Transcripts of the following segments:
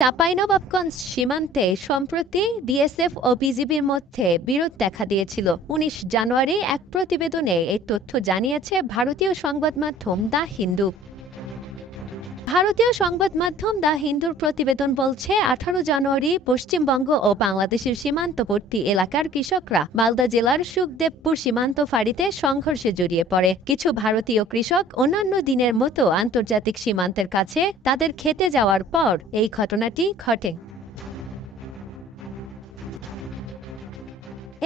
চাঁপাইনবাবগঞ্জ সীমান্তে সম্প্রতি বিএসএফ ও বিজিবির মধ্যে বিরোধ দেখা দিয়েছিল। ১৯ জানুয়ারি এক প্রতিবেদনে এই তথ্য জানিয়েছে ভারতীয় সংবাদ মাধ্যম দ্য হিন্দু। দ্য হিন্দুর প্রতিবেদন বলছে, ১৮ জানুয়ারি পশ্চিমবঙ্গ ও বাংলাদেশের সীমান্তবর্তী এলাকার কৃষকরা মালদা জেলার সুখদেবপুর সীমান্ত ফাঁড়িতে সংঘর্ষে জড়িয়ে পড়ে। কিছু ভারতীয় কৃষক অন্যান্য দিনের মতো আন্তর্জাতিক সীমান্তের কাছে তাদের খেতে যাওয়ার পর এই ঘটনাটি ঘটে।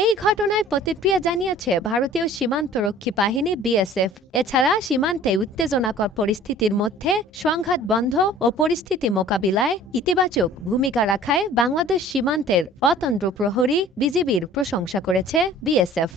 এই ঘটনায় প্রতিক্রিয়া জানিয়েছে ভারতীয় সীমান্তরক্ষী বাহিনী বিএসএফ। এছাড়া সীমান্তে উত্তেজনাকর পরিস্থিতির মধ্যে সংঘাত বন্ধ ও পরিস্থিতি মোকাবিলায় ইতিবাচক ভূমিকা রাখায় বাংলাদেশ সীমান্তের অতন্দ্র প্রহরী বিজিবির প্রশংসা করেছে বিএসএফ।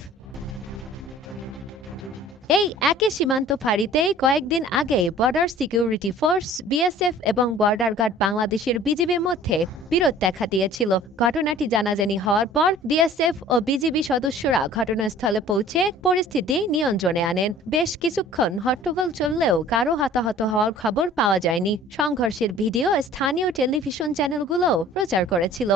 এই একই সীমান্ত ফাঁড়িতেই কয়েকদিন আগে বর্ডার সিকিউরিটি ফোর্স বিএসএফ এবং বর্ডার গার্ড বাংলাদেশের বিজিবির মধ্যে বিরোধ দেখা দিয়েছিল। ঘটনাটি জানাজানি হওয়ার পর বিএসএফ ও বিজিবি সদস্যরা ঘটনাস্থলে পৌঁছে পরিস্থিতি নিয়ন্ত্রণে আনেন। বেশ কিছুক্ষণ হট্টগোল চললেও কারো হতাহত হওয়ার খবর পাওয়া যায়নি। সংঘর্ষের ভিডিও স্থানীয় টেলিভিশন চ্যানেলগুলোও প্রচার করেছিল।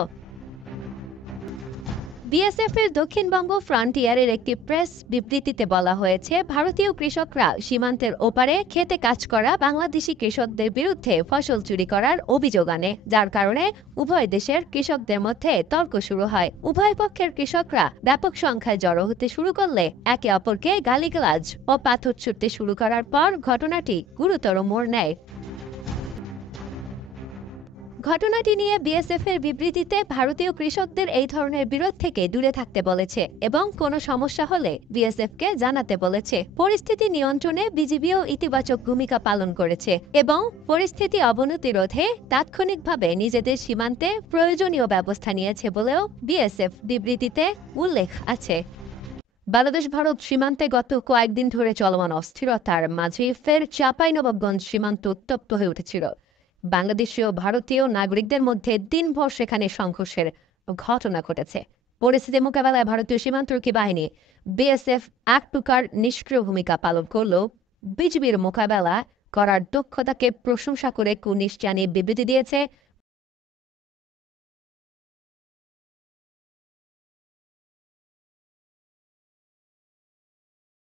বিএসএফ এর দক্ষিণবঙ্গ ফ্রন্টিয়ারের একটি প্রেস বিবৃতিতে বলা হয়েছে, ভারতীয় কৃষকরা সীমান্তের ওপারে খেতে কাজ করা বাংলাদেশি কৃষকদের বিরুদ্ধে ফসল চুরি করার অভিযোগ আনে, যার কারণে উভয় দেশের কৃষকদের মধ্যে তর্ক শুরু হয়। উভয় পক্ষের কৃষকরা ব্যাপক সংখ্যায় জড়ো হতে শুরু করলে একে অপরকে গালিগালাজ ও পাথর ছুটতে শুরু করার পর ঘটনাটি গুরুতর মোড় নেয়। ঘটনাটি নিয়ে বিএসএফ এর বিবৃতিতে ভারতীয় কৃষকদের এই ধরনের বিরোধ থেকে দূরে থাকতে বলেছে এবং কোনো সমস্যা হলে বিএসএফকে জানাতে বলেছে। পরিস্থিতি নিয়ন্ত্রণে বিজিবিও ইতিবাচক ভূমিকা পালন করেছে এবং পরিস্থিতি অবনতি রোধে তাৎক্ষণিকভাবে নিজেদের সীমান্তে প্রয়োজনীয় ব্যবস্থা নিয়েছে বলেও বিএসএফ বিবৃতিতে উল্লেখ আছে। বাংলাদেশ ভারত সীমান্তে গত কয়েকদিন ধরে চলমান অস্থিরতার মাঝে ফের চাঁপাইনবাবগঞ্জ সীমান্ত উত্তপ্ত হয়ে উঠেছিল। বাংলাদেশীয় ভারতীয় নাগরিকদের মধ্যে দিনভর সেখানে সংঘর্ষের ঘটনা ঘটেছে। পরিস্থিতি মোকাবেলায় ভারতীয় সীমান্তরক্ষী বাহিনী বিএসএফ এক প্রকার নিষ্ক্রিয় ভূমিকা পালন করলেও বিজিবির মোকাবেলা করার দক্ষতাকে প্রশংসা করে কুর্নিশ জানিয়ে বিবৃতি দিয়েছে